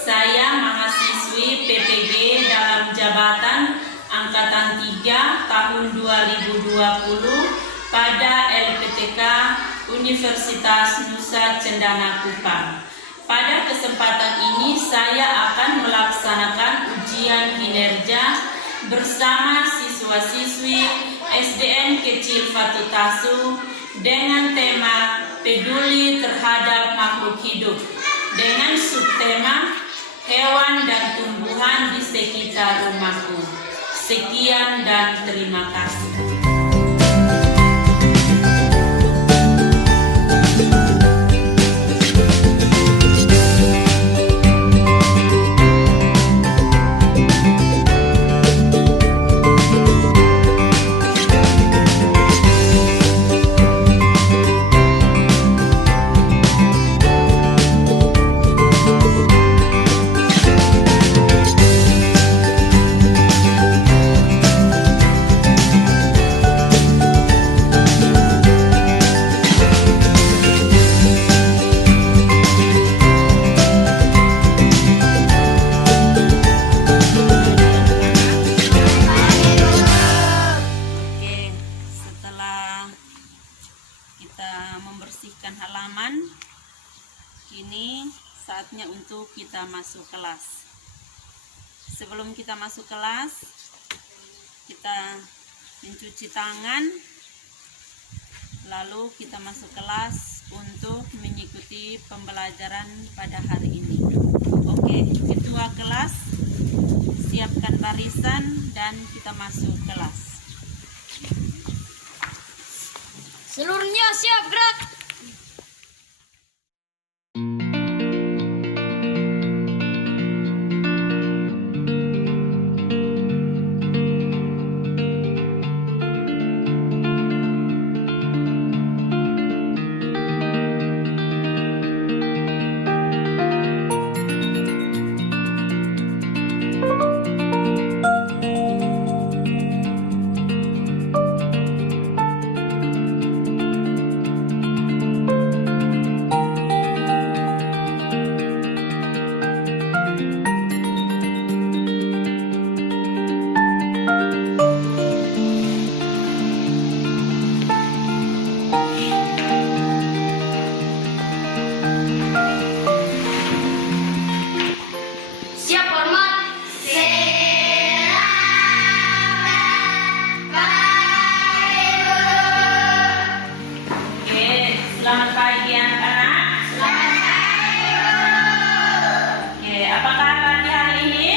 Saya mahasiswi PPG dalam jabatan Angkatan 3 tahun 2020 pada LPTK Universitas Nusa Cendana Kupang. Pada kesempatan ini saya akan melaksanakan ujian kinerja bersama siswa-siswi SDN Kecil Fatutasu dengan tema peduli terhadap makhluk hidup dengan subtema hewan dan tumbuhan di sekitar rumahku. Sekian dan terima kasih. Membersihkan halaman, kini saatnya untuk kita masuk kelas. Sebelum kita masuk kelas, kita mencuci tangan, lalu kita masuk kelas untuk mengikuti pembelajaran pada hari ini. Oke, ketua kelas, siapkan barisan dan kita masuk kelas. Seluruhnya siap gerak. Selamat pagi anak-anak. Selamat pagi. Oke, apa kabar di hari ini?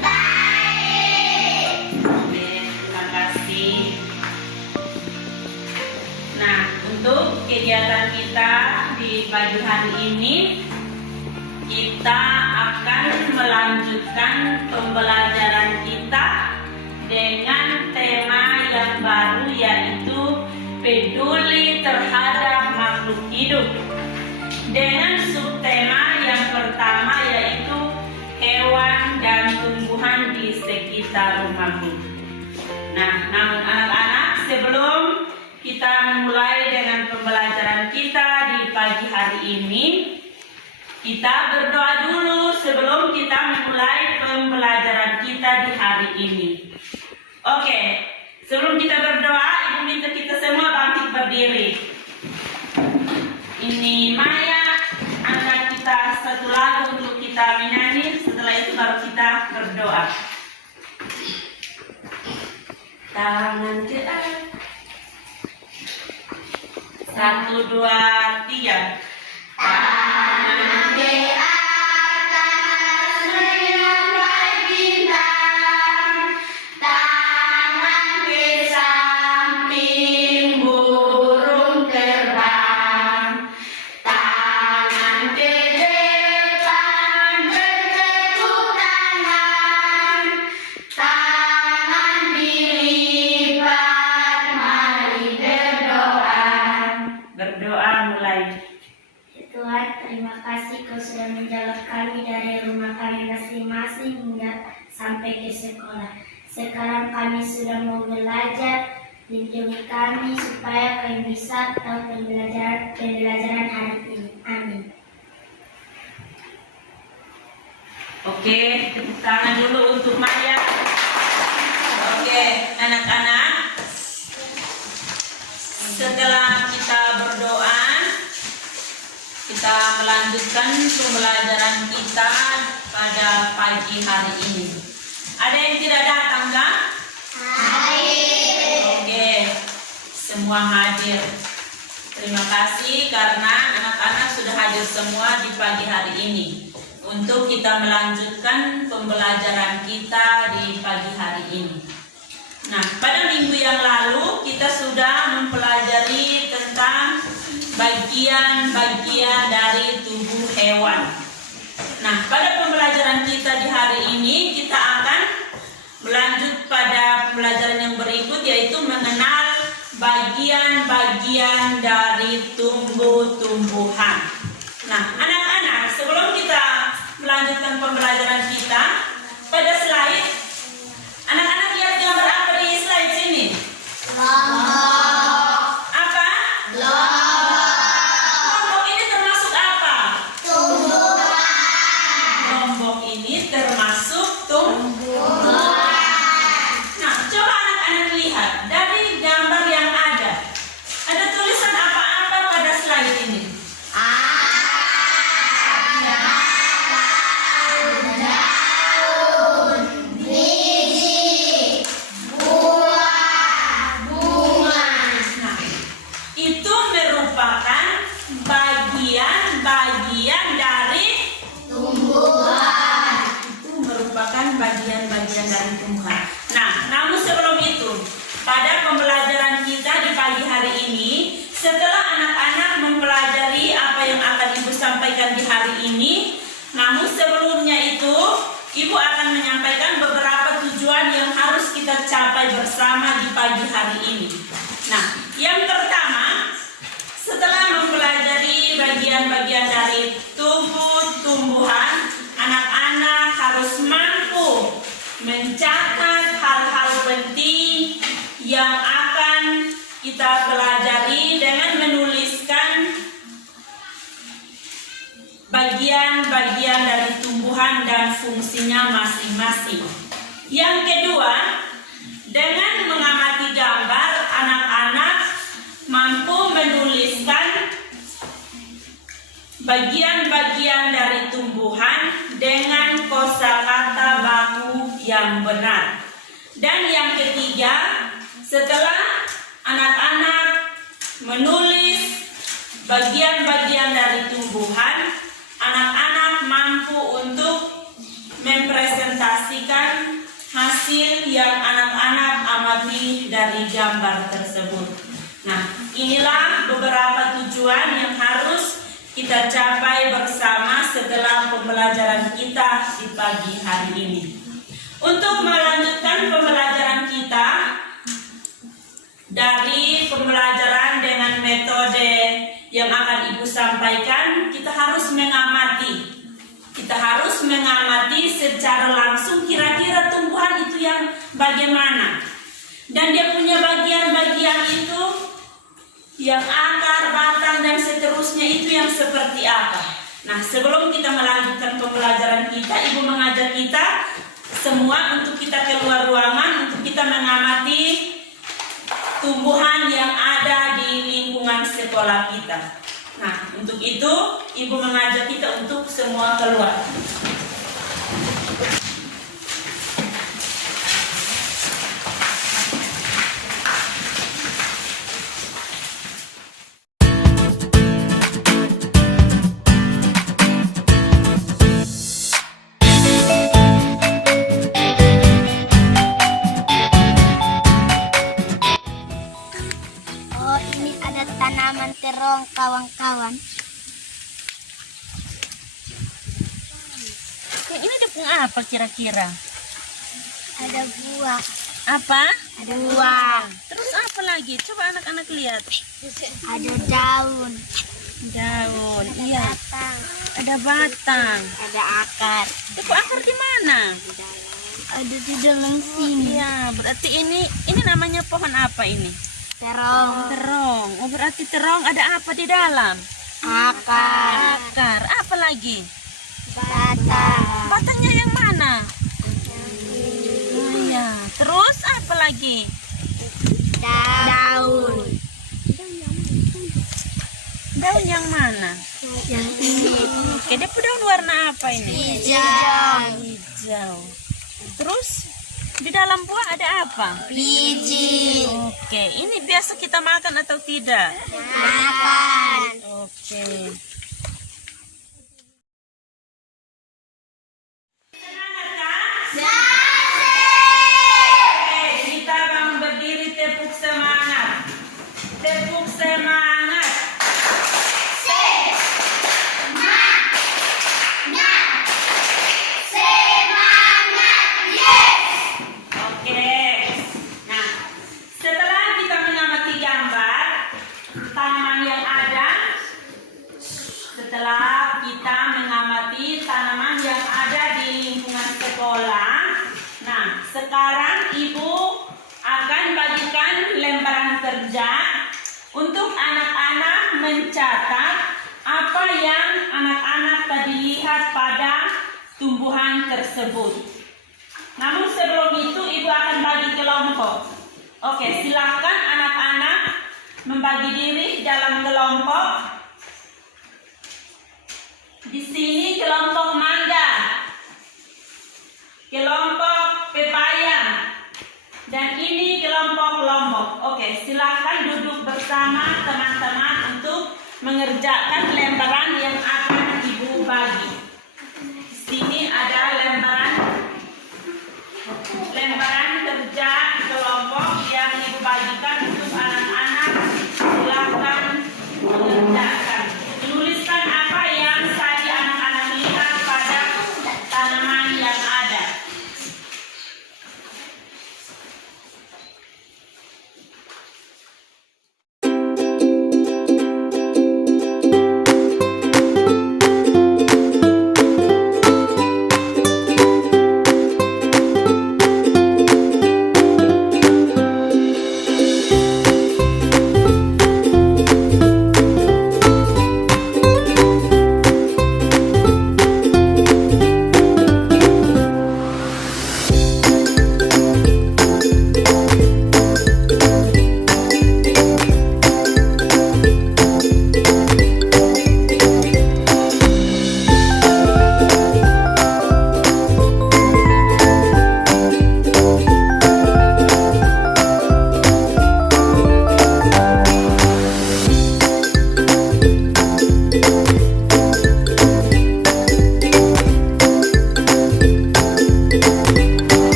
Baik. Oke, terima kasih. Nah, untuk kegiatan kita di pagi hari ini, kita akan melanjutkan pembelajaran kita dengan tema yang baru, yaitu peduli terhadap makhluk hidup, dengan subtema yang pertama yaitu hewan dan tumbuhan di sekitar rumahku. Nah, namun anak-anak, sebelum kita mulai dengan pembelajaran kita di pagi hari ini, kita berdoa dulu sebelum kita memulai pembelajaran kita di hari ini. Oke, sebelum kita berdoa, Ibu minta kita semua bangkit berdiri. Ini Maya angkat kita satu lagu untuk kita menyanyi. Setelah itu baru kita berdoa. Tangan ke atas. 1, 2, 3. Tangan ke atas menyampai bintang, tangan ke samping burung terbang, tangan ke depan bertepuk tangan, tangan di sudah menjawab kami dari rumah kami masing-masing hingga sampai ke sekolah. Sekarang kami sudah mau belajar, lindungi kami supaya kami bisa tahu pembelajaran hari ini. Amin. Oke, tepuk tangan dulu untuk Maya. Oke, anak-anak, setelah kita berdoa, kita melanjutkan pembelajaran kita pada pagi hari ini. Ada yang tidak datang, kan? Oke, semua hadir. Terima kasih karena anak-anak sudah hadir semua di pagi hari ini untuk kita melanjutkan pembelajaran kita di pagi hari ini. Nah, pada minggu yang lalu kita sudah mempelajari tentang bagian-bagian dari tubuh hewan. Nah, pada pembelajaran kita di hari ini kita akan melanjut pada pembelajaran yang berikut, yaitu mengenal bagian-bagian dari tumbuh-tumbuhan. Nah, anak-anak, sebelum kita melanjutkan pembelajaran kita, pada slide, anak-anak lihat gambar apa di slide sini? Apa? Lombok ini termasuk apa? Lombok ini termasuk tumbuhan. Nah, coba anak-anak lihat dari gambar yang ada tulisan apa-apa pada slide ini? Itu merupakan bagian-bagian dari tumbuhan. Itu merupakan bagian-bagian dari tumbuhan. Nah, namun sebelum itu, pada pembelajaran kita di pagi hari ini, setelah anak-anak mempelajari apa yang akan Ibu sampaikan di hari ini, namun sebelumnya itu, Ibu akan menyampaikan beberapa tujuan yang harus kita capai bersama di pagi hari ini. Nah, yang pertama, setelah mempelajari bagian-bagian dari tumbuh-tumbuhan, anak-anak harus mampu mencatat hal-hal penting yang akan kita pelajari dengan menuliskan bagian-bagian dari tumbuhan dan fungsinya masing-masing. Yang kedua, dengan mengamati gambar, anak-anak mampu menuliskan bagian-bagian dari tumbuhan dengan kosakata baku yang benar. Dan yang ketiga, setelah anak-anak menulis bagian-bagian dari tumbuhan, anak-anak mampu untuk mempresentasikan hasil yang anak-anak amati dari gambar tersebut. Nah, inilah beberapa tujuan yang harus kita capai bersama setelah pembelajaran kita di pagi hari ini. Untuk melanjutkan pembelajaran kita dari pembelajaran dengan metode yang akan Ibu sampaikan, kita harus mengamati. Kita harus mengamati secara langsung kira-kira tumbuhan itu yang bagaimana. Dan dia punya bagian-bagian itu yang akar, batang, dan seterusnya itu yang seperti apa. Nah, sebelum kita melanjutkan pembelajaran kita, Ibu mengajak kita semua untuk kita keluar ruangan, untuk kita mengamati tumbuhan yang ada di lingkungan sekolah kita. Nah, untuk itu Ibu mengajak kita untuk semua keluar. Tanaman terong kawan-kawan. Ini tepung apa kira-kira? Ada buah. Apa? Ada buah. Terus apa lagi? Coba anak-anak lihat. Ada daun. Daun, iya. Ada batang. Ada akar. Itu akar di mana? Ada di dalam sini. Iya, berarti ini namanya pohon apa ini? Terong. Terong. Oh, berarti terong ada apa di dalam? Akar. Akar. Apa lagi? Batang. Batangnya yang mana? Oh, iya. Terus apa lagi? Daun. Daun yang mana? Yang ini. Oke, dia daun warna apa ini? Hijau. Hijau. Terus di dalam buah ada apa? Biji. Oke, ini biasa kita makan atau tidak? Makan. Oke. Oke, kita bangun berdiri, tepuk semangat. Tepuk semangat. Oke. Nah, setelah kita mengamati gambar tanaman yang ada, setelah kita mengamati tanaman yang ada di lingkungan sekolah, nah, sekarang Ibu akan bagikan lembaran kerja untuk anak-anak mencatat apa yang anak-anak tadi lihat pada tumbuhan tersebut. Namun sebelum itu Ibu akan bagi kelompok. Oke, silakan anak-anak membagi diri dalam kelompok. Di sini kelompok mangga, kelompok pepaya, dan ini kelompok lombok. Oke, silakan duduk bersama teman-teman untuk mengerjakan lembaran yang akan Ibu bagi. Di sini ada lembaran kerja kelompok yang Ibu bagikan untuk anak-anak. Silakan mengerjakan. Tuliskan apa yang tadi anak-anak lihat pada tanaman yang ada.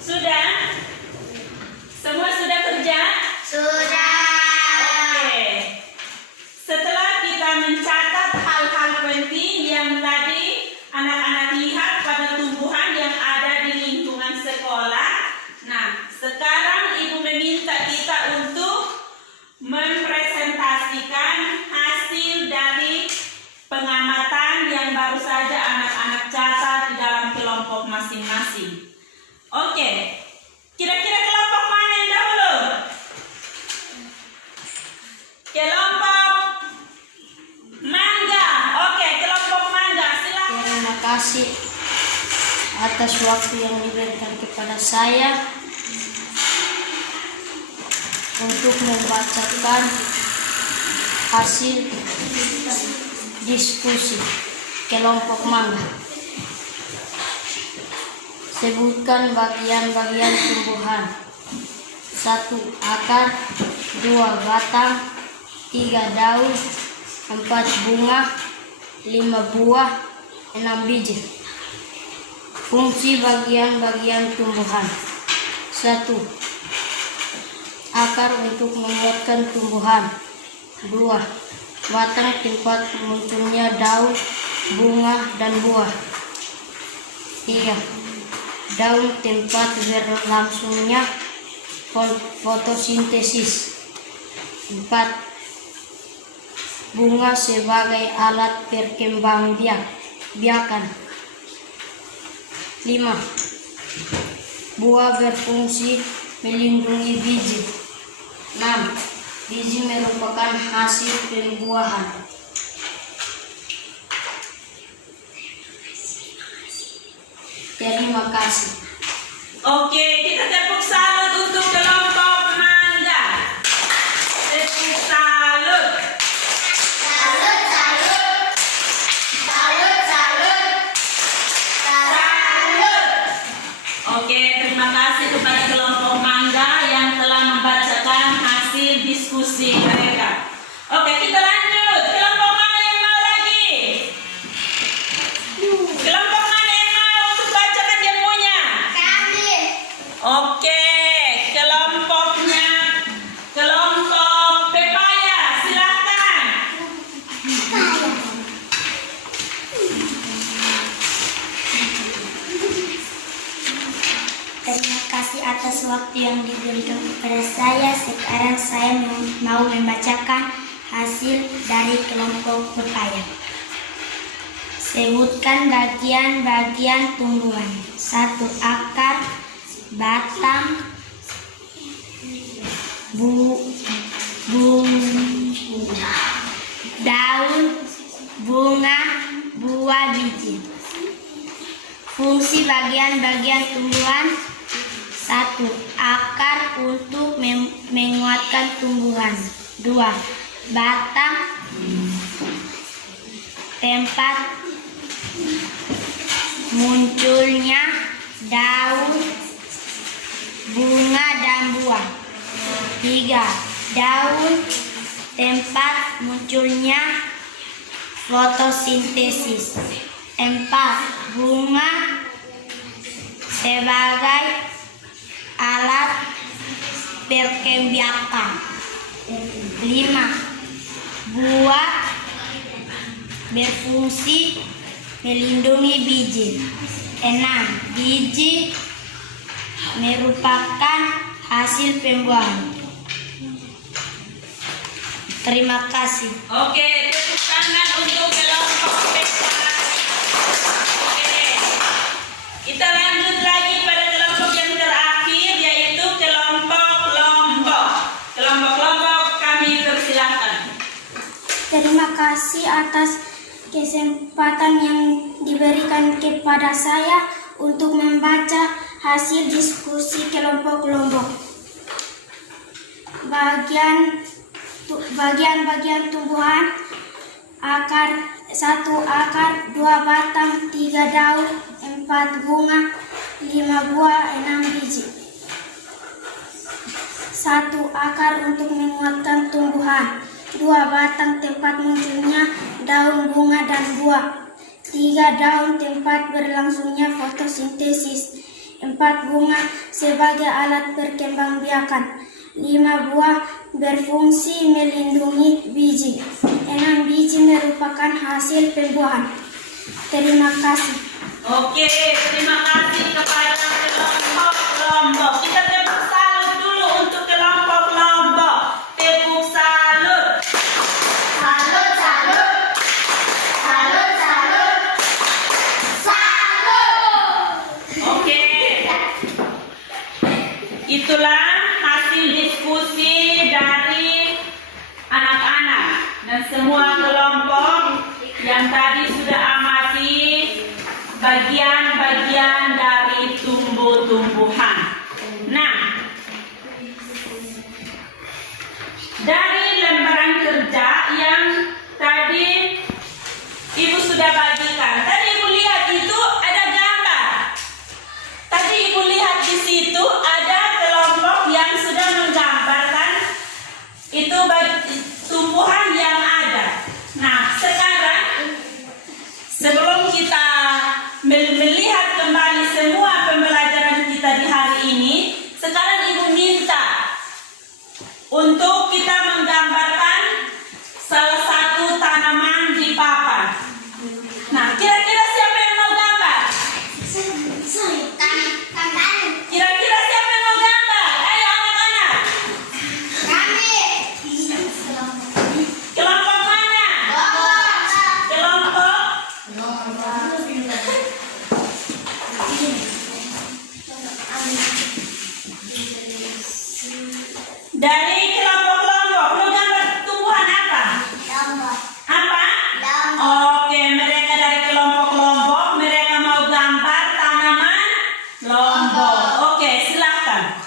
Sudah? Semua sudah kerja? Oke. Setelah kita mencatat hal-hal penting yang tadi anak-anak lihat pada tumbuhan yang ada di lingkungan sekolah, nah, sekarang Ibu meminta kita untuk mempresentasikan hasil dari pengamatan yang baru saja anak-anak catat di dalam kelompok masing-masing. Oke, kira-kira kelompok mana yang dahulu? Kelompok mangga. Oke, kelompok mangga, silakan. Terima kasih atas waktu yang diberikan kepada saya untuk membacakan hasil diskusi kelompok mangga. Sebutkan bagian-bagian tumbuhan. 1. Akar, 2. Batang, 3. Daun, 4. Bunga, 5. Buah, 6. Biji. Fungsi bagian-bagian tumbuhan. 1. Akar untuk menguatkan tumbuhan. 2. Batang tempat munculnya daun, bunga, dan buah. 3. Daun tempat berlangsungnya fotosintesis. 4. Bunga sebagai alat perkembangbiakan. 5. Buah berfungsi melindungi biji. 6. Biji merupakan hasil pembuahan. Terima kasih. Oke, kita tepuk salut untuk kelompok mangga. Tepuk salut. Salut, salut. Salut, salut. Salut. Oke, terima kasih kepada kelompok mangga yang telah membacakan hasil diskusi mereka. Oke, kita lanjut. Kelompok mana yang mau lagi? Kelompok mana yang mau untuk bacakan demonya? Kami. Oke, kelompoknya kelompok pepaya, silakan. Terima kasih atas waktu yang diberikan kepada saya. Sekarang saya mau membacakan hasil dari kelompok pepaya. Sebutkan bagian-bagian tumbuhan. 1. Akar, batang, daun, bunga, buah, biji. Fungsi bagian-bagian tumbuhan. 1. Akar untuk menguatkan tumbuhan. 2. Batang, tempat munculnya daun, bunga, dan buah. 3. Daun, tempat munculnya fotosintesis. 4. Bunga sebagai alat perkembangbiakan. 5. Buah berfungsi melindungi biji. 6. Biji merupakan hasil pembuahan. Terima kasih. Oke, tepuk tangan untuk kelompok pepaya. Oke, kita lanjut lagi pada kelompok yang terakhir, yaitu kelompok Lombok. Kelompok Lombok, kami persilahkan. Terima kasih atas kesempatan yang diberikan kepada saya untuk membaca hasil diskusi kelompok Lombok. Bagian-bagian tumbuhan: akar, 1 akar, 2 batang, 3 daun, 4 bunga, 5 buah, 6 biji. 1 akar untuk menguatkan tumbuhan. 2 batang tempat munculnya daun, bunga, dan buah. 3 daun tempat berlangsungnya fotosintesis. 4 bunga sebagai alat perkembangbiakan. 5 buah berfungsi melindungi biji. 6 biji merupakan hasil pembuahan. Terima kasih. Oke, terima kasih kepada kelompok Lombok. Kita tepuk salut dulu untuk kelompok Lombok. Tepuk salut. Salut, salut. Salut, salut. Salut. Oke, itulah hasil diskusi dari anak-anak dan semua kelompok yang tadi sudah amati bagian-bagian dari tumbuh-tumbuhan. Nah, dari lembaran kerja yang tadi Ibu sudah bagikan, tadi Ibu lihat itu ada gambar. Tadi Ibu lihat di situ ada kelompok yang sudah menggambarkan itu tumbuhan yang ada. Nah, sekarang sebelum kita melihat kembali semua pembelajaran kita di hari ini, sekarang Ibu minta untuk kita menggambarkan salah satu tanaman di papan. Nah, kira-kira siapa yang mau gambar? Kira-kira siapa yang mau gambar? Ayo anak-anak. Dari kelompok-kelompok, lu gambar tumbuhan apa? Lombok. Apa? Lombok. Oke, mereka dari kelompok-kelompok, mereka mau gambar tanaman lombok. Oke, silakan.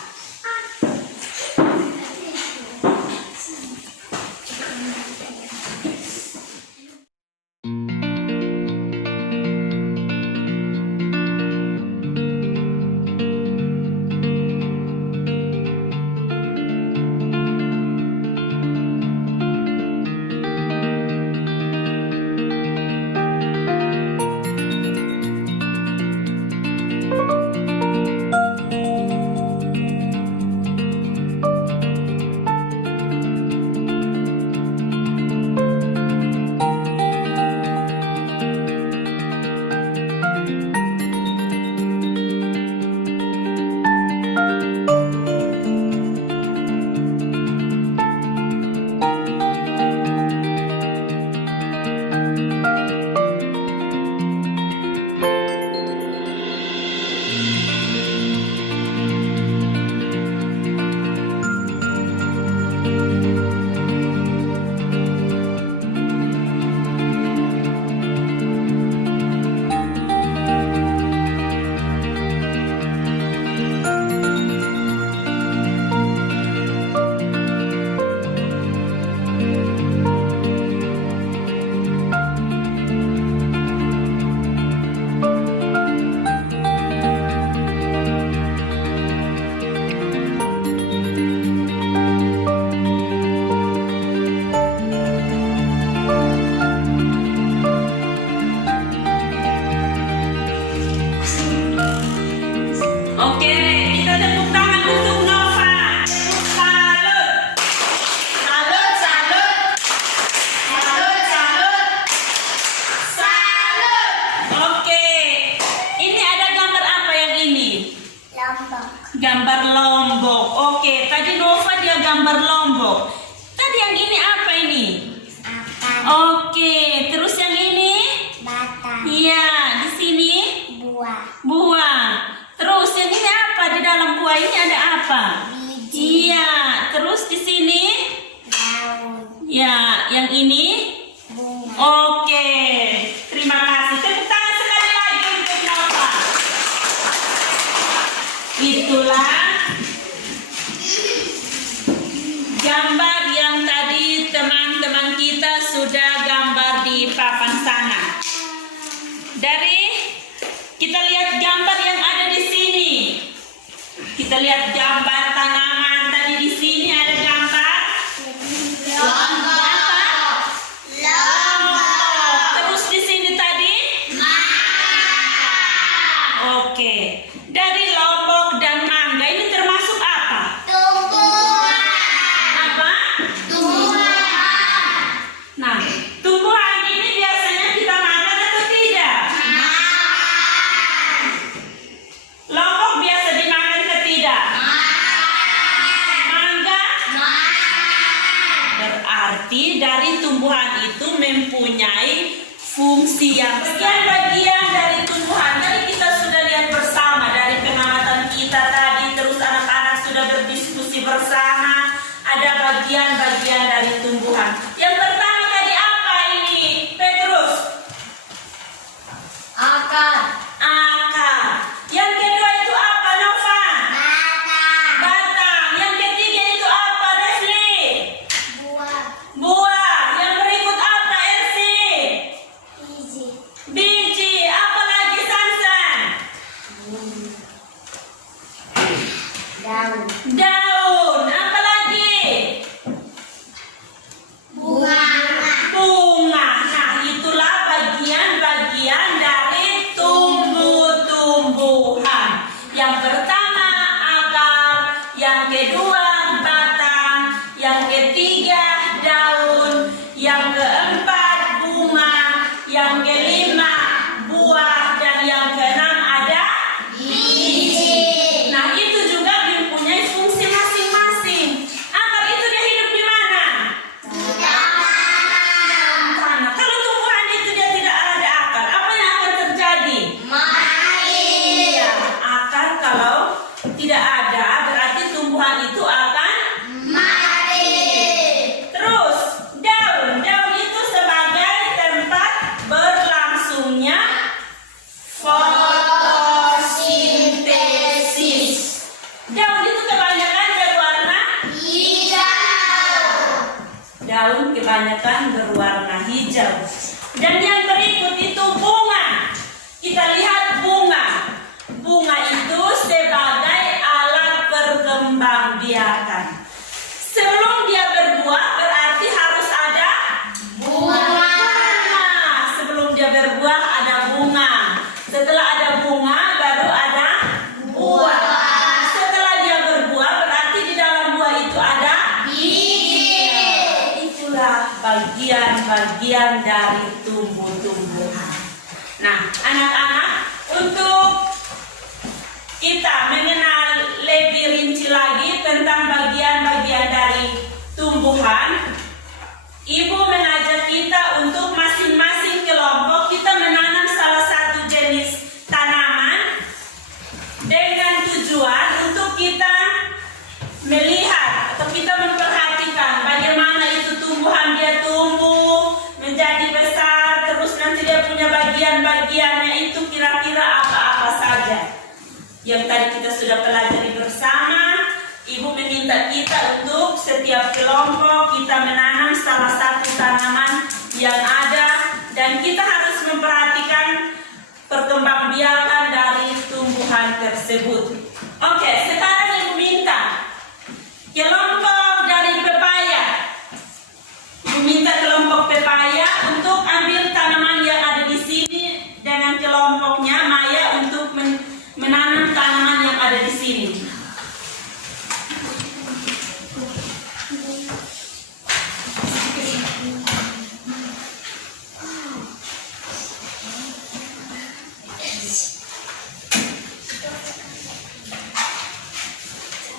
Oke, kita tepuk tangan untuk Nova. Salut. Salut, salut. Salut, salut. Salut. Oke, ini ada gambar apa yang ini? Lombok. Gambar lombok. Oke, tadi Nova dia gambar lombok. Tadi yang ini apa ini? Akan. Oke, terus yang ini? Batang. Iya, di sini Buah. buah. Terus yang ini apa? Di dalam buah ini ada apa? Biji. Iya, terus di sini? Daun. Ya, yang ini? Bunga. Oke, terima kasih. Tepuk tangan sekali lagi untuk Nova. Itulah gambar yang tadi teman-teman kita sudah gambar di papan sana. Dari kita lihat gambar yang ada di sini. Kita lihat gambar tanaman tadi di sini ada gambar. Lombok. Apa? Lombok. Terus di sini tadi? Oke. Dari lombok dan mangga ini termasuk apa? Tumbuhan. Apa? Tumbuhan. Nah, tumbuhan ini biasanya kita makan atau tidak? Lombok biasa dimakan atau tidak? Mangga? Berarti dari tumbuhan itu mempunyai fungsi yang bagian dari tumbuhan. Tadi kita sudah lihat bersama dari pengamatan kita tadi, terus anak-anak sudah berdiskusi bersama. Ada bagian-bagian dari tumbuhan. Yang pertama tadi apa ini, Petrus? Akar. Akar. Yang kedua itu apa, Nova? Batang. Batang. Yang ketiga itu apa, Resli? Buah. Buah. Yang berikut apa, Elsi? Biji. Biji. Apa lagi, Sansan? Daun. Daun. Apa lagi? Bunga. Bunga. Nah, itulah bagian-bagian dari tumbuh-tumbuhan. Yang pertama akar, yang kedua batang, yang ketiga daun, yang keempat bunga, yang kelima buah, dan yang keenam ada Biji. Nah, itu juga mempunyai fungsi masing-masing. Akar itu dia hidup di mana? Tanah. Kalau tumbuhan itu dia tidak ada akar, apa yang akan terjadi? Mati. Akar kalau tidak ada, berarti tumbuhan itu kebanyakan berwarna hijau. Dan yang berikut itu bunga. Kita lihat bunga. Bunga itu sebagai alat perkembangbiakan. Sebelum dia berbuah berarti harus ada bunga. Sebelum dia berbuah ada bunga. Setelah ada bunga baru ada buah. Setelah dia berbuah berarti di dalam buah itu ada biji. Itulah bagian-bagian dari tumbuh-tumbuhan. Nah, anak-anak, untuk kita mengenal lebih rinci lagi tentang bagian-bagian dari tumbuhan, Ibu mengajak kita untuk masing-masing kelompok kita menanam salah satu jenis tanaman dengan tujuan untuk kita melihat atau kita memperhatikan bagaimana itu tumbuhan dia tumbuh menjadi besar, terus nanti dia punya bagian-bagiannya itu kira-kira apa-apa saja. Yang tadi kita sudah pelajari bersama, Ibu meminta kita untuk setiap kelompok kita menanam salah satu tanaman yang ada dan kita harus memperhatikan perkembangbiakan dari tumbuhan tersebut. Oke, sekarang Ibu minta kelompok dari pepaya. Ibu minta kelompok pepaya untuk ambil tanaman yang ada di sini dengan kelompoknya Maya untuk menanam tanaman yang ada di sini.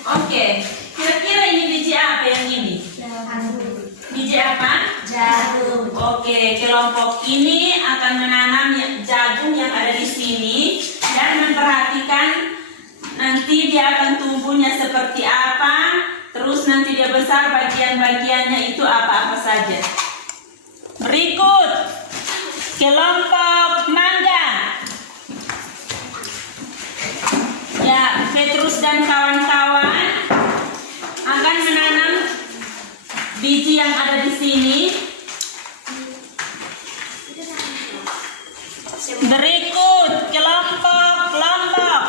Oke, kira-kira ini biji apa yang ini? Biji apa? Jagung. Oke, kelompok ini akan menanam jagung yang ada di sini dan memperhatikan nanti dia akan tumbuhnya seperti apa, terus nanti dia besar bagian-bagiannya itu apa-apa saja. Berikut kelompok mangga. Ya, Petrus dan kawan-kawan akan menanam biji yang ada di sini. Berikut kelompok lombok.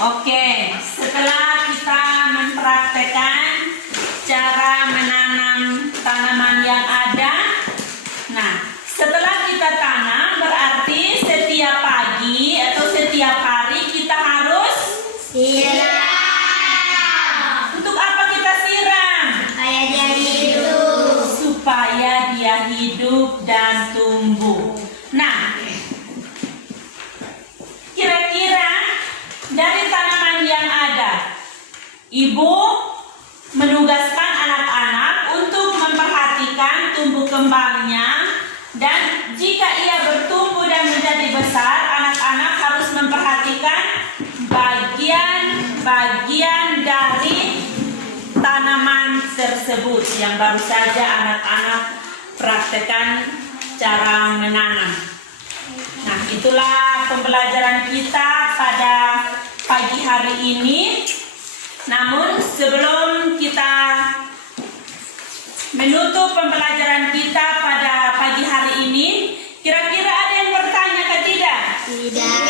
Oke, setelah kita mempraktekkan cara menanam tanaman yang ada, nah setelah kita tanam berarti setiap pagi atau setiap hari kita harus siram. Untuk apa kita siram? Supaya dia hidup. Supaya dia hidup dan tumbuh. Nah, kira-kira dari tanaman yang ada, Ibu menugaskan anak-anak untuk memperhatikan tumbuh kembangnya, dan jika ia bertumbuh dan menjadi besar, anak-anak harus memperhatikan bagian-bagian dari tanaman tersebut yang baru saja anak-anak praktekkan cara menanam. Nah, itulah pembelajaran kita pada pagi hari ini. Namun sebelum kita menutup pembelajaran kita pada pagi hari ini. Kira-kira ada yang bertanya atau tidak? Tidak.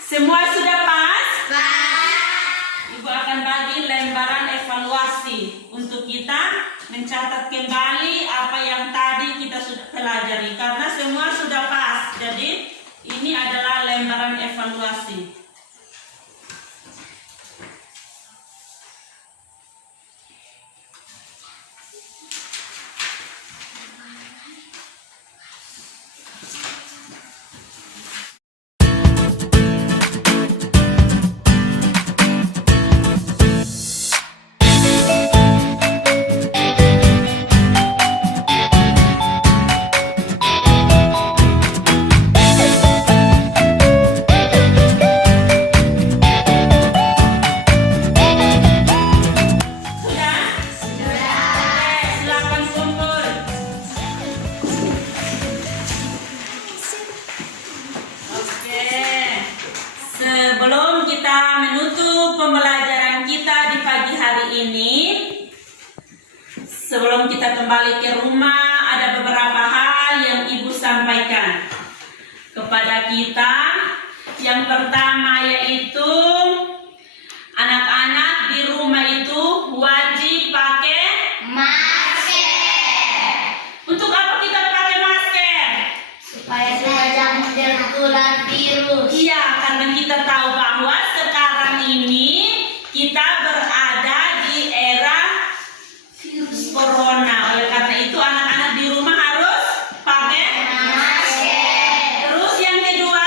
Semua sudah pas? Pak. Ibu akan bagi lembaran evaluasi untuk kita mencatat kembali apa yang tadi kita sudah pelajari. Karena semua sudah pas, jadi ini adalah lembaran evaluasi. Sebelum kita menutup pembelajaran kita di pagi hari ini, sebelum kita kembali ke rumah, ada beberapa hal yang Ibu sampaikan kepada kita. Yang pertama yaitu anak-anak di rumah itu wajib pakai Masker. Untuk apa kita pakai masker? Supaya tidak tertular virus. Iya, karena kita tahu bahwa sekarang ini kita berada di era virus corona. Oleh karena itu anak-anak di rumah harus pakai Masker. Terus yang kedua,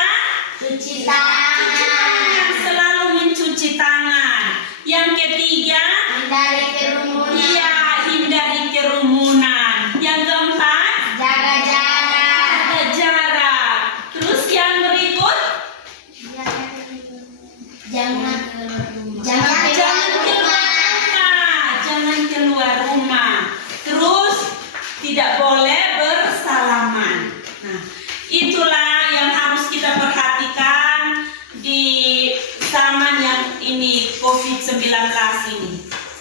Cuci cuci tangan. tangan, selalu mencuci tangan. Yang ketiga, Hindari kerumunan. iya, hindari kerumunan. Yang keempat, Jaga jarak. jaga jarak. Terus yang berikut, Jangan jangan keluar rumah, jangan keluar rumah. Terus tidak boleh bersalaman. Nah, itulah yang harus kita perhatikan di zaman yang ini COVID-19 ini.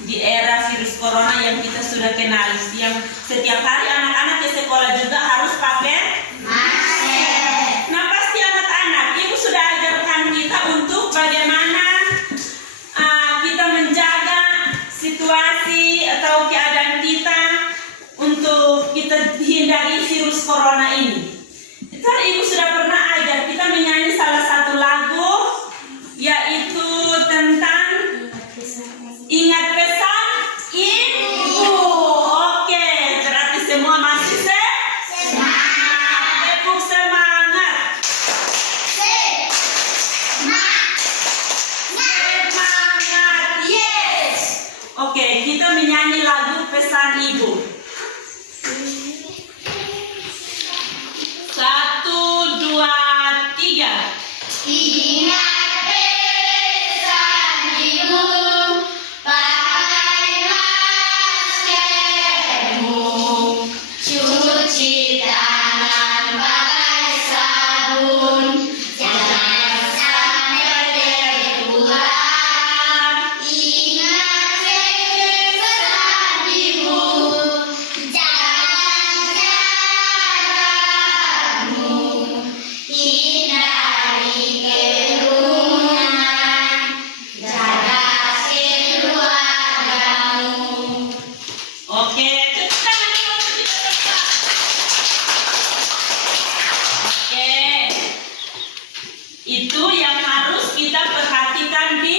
Di era virus corona yang kita sudah kenali, yang setiap hari anak-anak ke sekolah juga harus pakai Masker. Nah, pasti anak-anak, Ibu sudah ajarkan kita untuk bagaimana kita menjaga situasi atau keadaan kita untuk kita hindari virus corona ini. Kan Ibu sudah pernah ajar kita menyanyi salah satu lagu, yaitu tentang ingat pesan Ibu. Oke, berarti semua masih semangat. Tepuk semangat. Semangat, yes. Oke, kita menyanyi lagu pesan Ibu. 1, 2, 3. Ingat pesan Ibu, pakai maskermu, cuci tangan pakai sabun, jangan sampai tertular. Ingat pesan Ibu, jaga jarakmu, hindari kerumunan, jaga keluargamu. Oke, tepuk tangan dulu, kita tepat. Oke, itu yang harus kita perhatikan di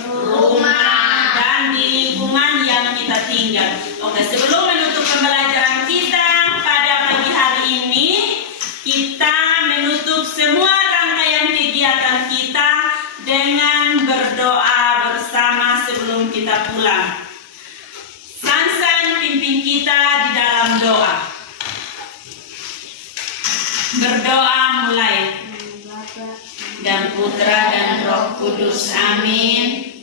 rumah dan di lingkungan yang kita tinggal. Oke, sebelum menutup pembelajaran kita pada pagi hari ini, kita menutup semua rangkaian kegiatan kita dengan berdoa bersama sebelum kita pulang. Sansan pimpin kita di dalam doa. Berdoa mulai. Dan Putra dan Roh Kudus. Amin.